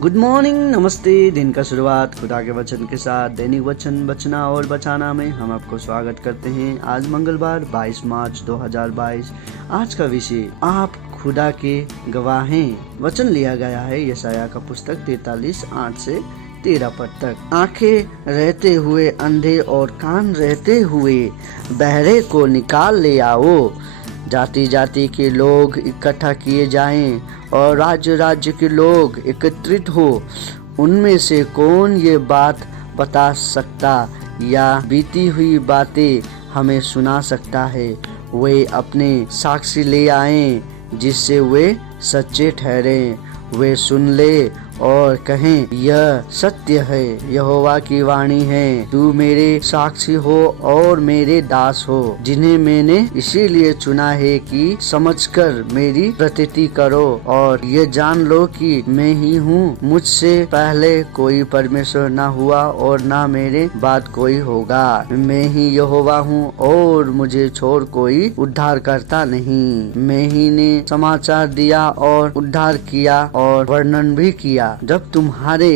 Good morning, नमस्ते। दिन का शुरुआत खुदा के वचन के साथ दैनिक वचन बचना और बचाना में हम आपको स्वागत करते हैं। आज मंगलवार 22 मार्च 2022। आज का विषय आप खुदा के गवाह हैं। वचन लिया गया है यशायाह का पुस्तक 43:8 से 13 पद तक। आंखें रहते हुए अंधे और कान रहते हुए बहरे को निकाल ले आओ। जाति जाति के लोग इकट्ठा किए जाएं और राज्य राज्य के लोग एकत्रित हो। उनमें से कौन ये बात बता सकता या बीती हुई बातें हमें सुना सकता है। वे अपने साक्षी ले आएं जिससे वे सच्चे ठहरे। वे सुन ले और कहें यह सत्य है। यहोवा की वाणी है, तू मेरे साक्षी हो और मेरे दास हो, जिन्हें मैंने इसीलिए चुना है कि समझकर मेरी प्रतीति करो और ये जान लो कि मैं ही हूँ। मुझसे पहले कोई परमेश्वर न हुआ और न मेरे बाद कोई होगा। मैं ही यहोवा हूँ और मुझे छोड़ कोई उद्धार करता नहीं। मैं ही ने समाचार दिया और उद्धार किया और वर्णन भी किया जब तुम्हारे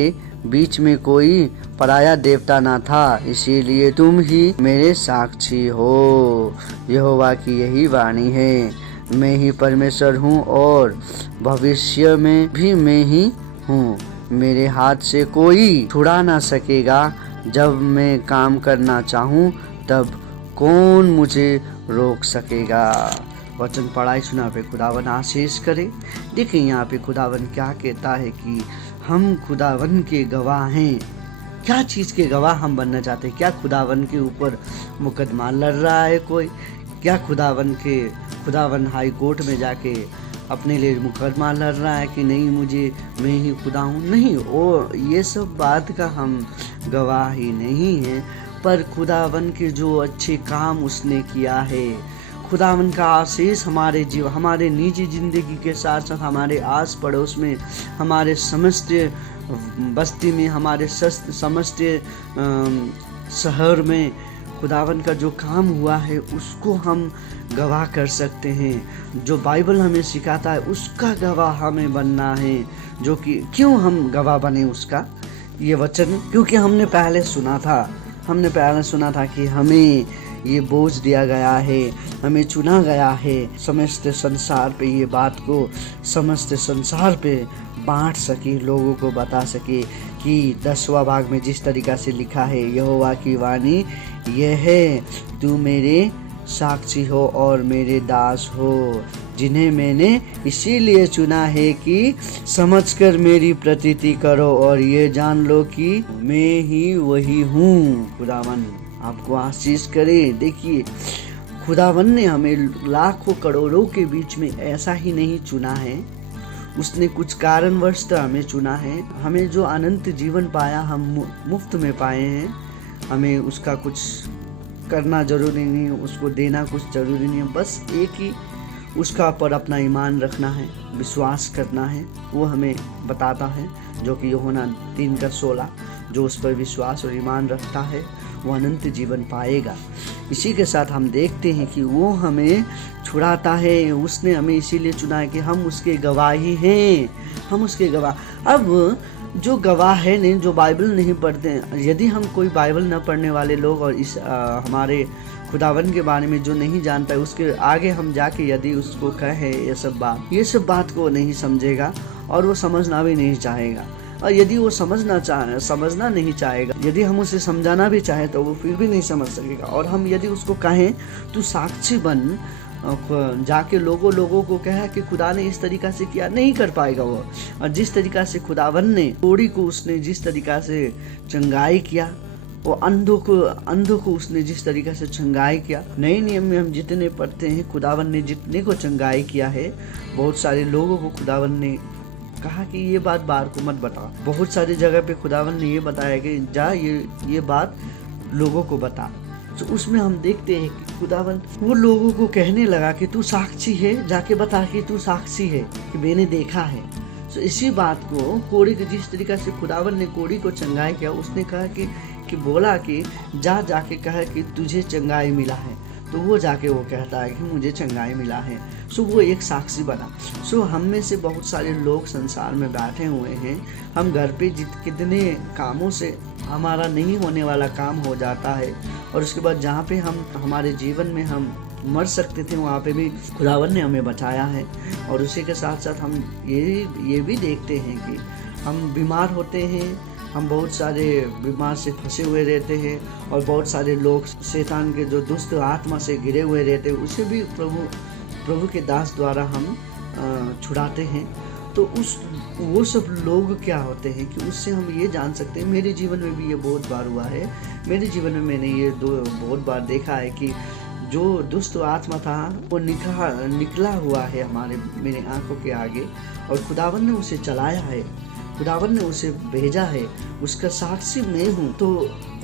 बीच में कोई पराया देवता न था, इसीलिए तुम ही मेरे साक्षी हो। यहोवा की यही वाणी है, मैं ही परमेश्वर हूँ और भविष्य में भी मैं ही हूँ। मेरे हाथ से कोई छुड़ा ना सकेगा। जब मैं काम करना चाहूँ तब कौन मुझे रोक सकेगा। वचन पढ़ाई सुना पे खुदावन आशीष करे। देखिए यहाँ पे खुदावन क्या कहता है कि हम खुदावन के गवाह हैं। क्या चीज़ के गवाह हम बनना चाहते हैं? क्या खुदावन के ऊपर मुकदमा लड़ रहा है कोई? क्या खुदावन हाई कोर्ट में जाके अपने लिए मुकदमा लड़ रहा है कि नहीं मैं ही खुदा हूँ? नहीं, और ये सब बात का हम गवाह ही नहीं हैं, पर खुदावन के जो अच्छे काम उसने किया है, खुदावन का आशीष हमारे निजी जिंदगी के साथ साथ हमारे आस पड़ोस में, हमारे समस्त बस्ती में, हमारे समस्त शहर में खुदावन का जो काम हुआ है उसको हम गवाह कर सकते हैं। जो बाइबल हमें सिखाता है उसका गवाह हमें बनना है। जो कि क्यों हम गवाह बने उसका, ये वचन क्योंकि हमने पहले सुना था कि हमें ये बोझ दिया गया है, हमें चुना गया है समस्त संसार पे ये बात को समस्त संसार पे बांट सके, लोगों को बता सके कि 10वां भाग में जिस तरीका से लिखा है, यहोवा की वाणी यह है, तू मेरे साक्षी हो और मेरे दास हो, जिन्हें मैंने इसीलिए चुना है कि समझकर मेरी प्रतीति करो और ये जान लो कि मैं ही वही हूँ। खुदावन आपको आशीष करे। देखिए, खुदावन ने हमें लाखों करोड़ों के बीच में ऐसा ही नहीं चुना है, उसने कुछ कारणवश हमें चुना है। हमें जो अनंत जीवन पाया हम मुफ्त में पाए हैं। हमें उसका कुछ करना जरूरी नहीं, उसको देना कुछ जरूरी नहीं है, बस एक ही उसका पर अपना ईमान रखना है, विश्वास करना है। वो हमें बताता है जो कि यूहन्ना 3:16, जो उस पर विश्वास और ईमान रखता है वो अनंत जीवन पाएगा। इसी के साथ हम देखते हैं कि वो हमें छुड़ाता है। उसने हमें इसीलिए चुना है कि हम उसके गवाही हैं, हम उसके गवाह। अब जो गवाह है ने जो बाइबल नहीं पढ़ते, यदि हम कोई बाइबल न पढ़ने वाले लोग और इस हमारे खुदावन के बारे में जो नहीं जानता है, उसके आगे हम जाके यदि उसको कहे ये सब बात को नहीं समझेगा और वो समझना भी नहीं चाहेगा। और यदि वो समझना नहीं चाहेगा, यदि हम उसे समझाना भी चाहे तो वो फिर भी नहीं समझ सकेगा। और हम यदि उसको कहें तू साक्षी बन, जाके लोगों को कहा कि खुदा ने इस तरीका से किया, नहीं कर पाएगा वो। और जिस तरीका से खुदावन ने कोढ़ी को उसने जिस तरीका से चंगाई किया, वो अंधों को उसने जिस तरीका से चंगाई किया, नए नियम में हम जितने पढ़ते हैं खुदावन ने जितने को चंगाई किया है, बहुत सारे लोगों को खुदावन ने कहा कि ये बात बाहर को मत बता। बहुत सारी जगह पे खुदावन ने ये बताया कि जा ये बात लोगों को बता। तो उसमें हम देखते हैं कि खुदावन वो लोगों को कहने लगा कि तू साक्षी है, जाके बता कि तू साक्षी है कि मैंने देखा है। तो इसी बात को कोढ़ी के जिस तरीका से खुदावन ने कोढ़ी को चंगाई किया, उसने कहा कि बोला कि जाके कहा कि तुझे चंगाई मिला है। तो वो जाके वो कहता है कि मुझे चंगाई मिला है। सो वो एक साक्षी बना। सो हम में से बहुत सारे लोग संसार में बैठे हुए हैं, हम घर पे कितने कामों से हमारा नहीं होने वाला काम हो जाता है, और उसके बाद जहाँ पे हम हमारे जीवन में हम मर सकते थे वहाँ पे भी खुदावन ने हमें बचाया है। और उसी के साथ साथ हम ये भी देखते हैं कि हम बीमार होते हैं, हम बहुत सारे बीमार से फंसे हुए रहते हैं, और बहुत सारे लोग शैतान के जो दुष्ट आत्मा से घिरे हुए रहते हैं, उसे भी प्रभु के दास द्वारा हम छुड़ाते हैं। तो वो सब लोग क्या होते हैं कि उससे हम ये जान सकते हैं। मेरे जीवन में भी ये बहुत बार हुआ है, मेरे जीवन में मैंने ये बहुत बार देखा है कि जो दुष्ट आत्मा था वो निकला हुआ है मेरे आंखों के आगे, और खुदावन ने उसे चलाया है, खुदावन ने उसे भेजा है, उसका साक्षी मैं हूँ। तो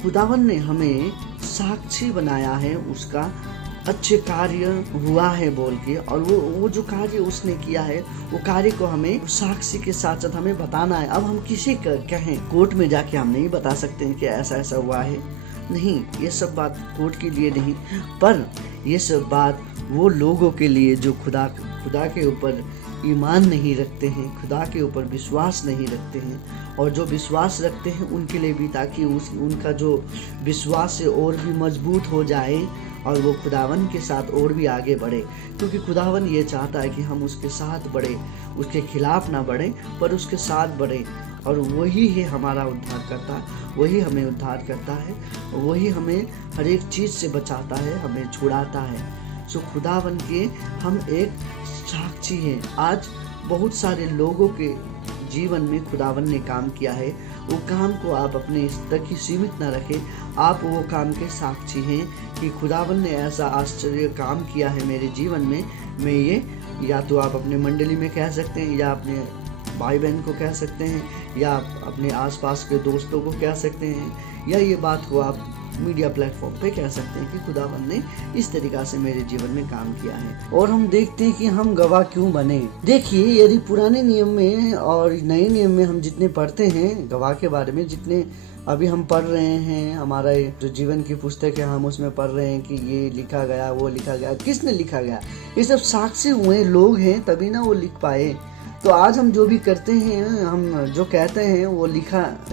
खुदावन ने हमें साक्षी बनाया है, उसका अच्छे कार्य हुआ है बोल के, और वो जो कार्य उसने किया है वो कार्य को हमें साक्षी के साथ साथ हमें बताना है। अब हम किसी कहें कोर्ट में जाके हम नहीं बता सकते हैं कि ऐसा ऐसा हुआ है, नहीं, ये सब बात कोर्ट के लिए नहीं, पर ये सब बात वो लोगों के लिए जो खुदा के ऊपर ईमान नहीं रखते हैं, खुदा के ऊपर विश्वास नहीं रखते हैं, और जो विश्वास रखते हैं उनके लिए भी, ताकि उनका जो विश्वास है और भी मजबूत हो जाए और वो खुदावन के साथ और भी आगे बढ़े। क्योंकि खुदावन ये चाहता है कि हम उसके साथ बढ़े, उसके खिलाफ ना बढ़े पर उसके साथ बढ़े, और वही है हमारा उद्धार करता, वही हमें उद्धार करता है, वही हमें हर एक चीज़ से बचाता है, हमें छुड़ाता है। सो खुदावन के हम एक साक्षी हैं। आज बहुत सारे लोगों के जीवन में खुदावन ने काम किया है, वो काम को आप अपने तक ही सीमित न रखें, आप वो काम के साक्षी हैं कि खुदावन ने ऐसा आश्चर्य काम किया है मेरे जीवन में। मैं ये, या तो आप अपने मंडली में कह सकते हैं, या अपने भाई बहन को कह सकते हैं, या अपने आसपास के दोस्तों को कह सकते हैं, या ये बात को आप मीडिया प्लेटफॉर्म पे कह सकते हैं कि खुदावन ने इस तरीक़ा से मेरे जीवन में काम किया है। और हम देखते हैं कि हम गवाह क्यों बने। देखिए, यदि पुराने नियम में और नए नियम में हम जितने पढ़ते हैं गवाह के बारे में, जितने अभी हम पढ़ रहे हैं, हमारा जो जीवन की पुस्तक है हम उसमें पढ़ रहे हैं कि ये लिखा गया, वो लिखा गया, किसने लिखा गया, ये सब साक्षी हुए लोग हैं तभी ना वो लिख पाए। तो आज हम जो भी करते हैं, हम जो कहते हैं वो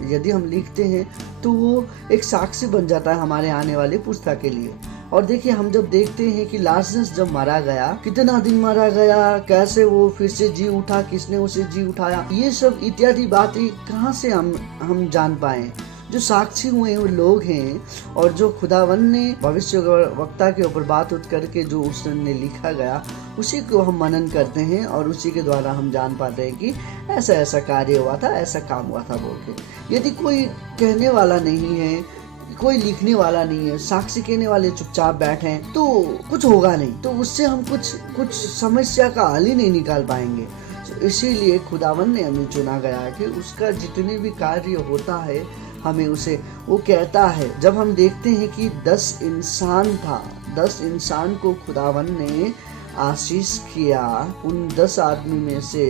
यदि हम लिखते हैं तो वो एक साक्षी बन जाता है हमारे आने वाले पुस्तक के लिए। और देखिए, हम जब देखते हैं कि लाजरस जब मारा गया, कितना दिन मारा गया, कैसे वो फिर से जी उठा, किसने उसे जी उठाया, ये सब इत्यादि बातें कहाँ से हम जान पाए। जो साक्षी हुए वो लोग हैं, और जो खुदावन ने भविष्य वक्ता के ऊपर बात उठ करके जो उसने लिखा गया उसी को हम मनन करते हैं, और उसी के द्वारा हम जान पाते हैं कि ऐसा ऐसा कार्य हुआ था, ऐसा काम हुआ था बोल के। यदि कोई कहने वाला नहीं है, कोई लिखने वाला नहीं है, साक्षी कहने वाले चुपचाप बैठे हैं, तो कुछ होगा नहीं, तो उससे हम कुछ समस्या का हल ही नहीं निकाल पाएंगे। इसीलिए खुदावन ने हमें चुना गया है कि उसका जितने भी कार्य होता है हमें उसे, वो कहता है, जब हम देखते हैं कि 10 इंसान था, 10 इंसान को खुदावन ने आशीष किया, उन 10 आदमी में से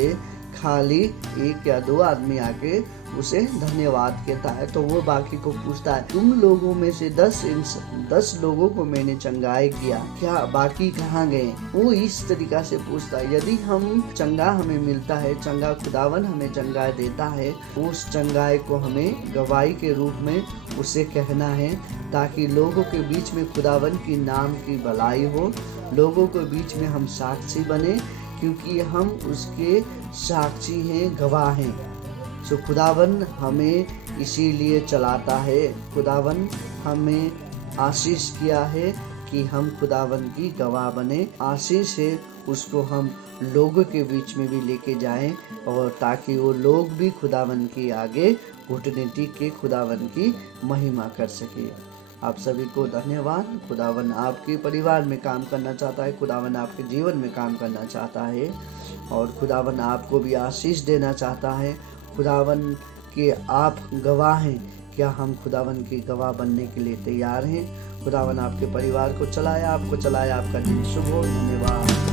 खाली 1 या 2 आदमी आके उसे धन्यवाद कहता है, तो वो बाकी को पूछता है, तुम लोगों में से 10 लोगों को मैंने चंगाई किया, क्या बाकी कहाँ गए? वो इस तरीका से पूछता है। यदि हम चंगा हमें मिलता है, चंगा खुदावन हमें चंगाई देता है, उस चंगाई को हमें गवाही के रूप में उसे कहना है, ताकि लोगों के बीच में खुदावन की नाम की भलाई हो, लोगों के बीच में हम साक्षी बने, क्योंकि हम उसके साक्षी हैं, गवाह हैं। सो खुदावन हमें इसीलिए चलाता है, खुदावन हमें आशीष किया है कि हम खुदावन की गवाह बने। आशीष है उसको हम लोगों के बीच में भी लेके जाएं, और ताकि वो लोग भी खुदावन के आगे घुटने टेक के खुदावन की महिमा कर सके। आप सभी को धन्यवाद। खुदावन आपके परिवार में काम करना चाहता है, खुदावन आपके जीवन में काम करना चाहता है, और खुदावन आपको भी आशीष देना चाहता है। खुदावन के आप गवाह हैं, क्या हम खुदावन के गवाह बनने के लिए तैयार हैं? खुदावन आपके परिवार को चलाया, आपको चलाया, आपका दिन शुभ हो। धन्यवाद।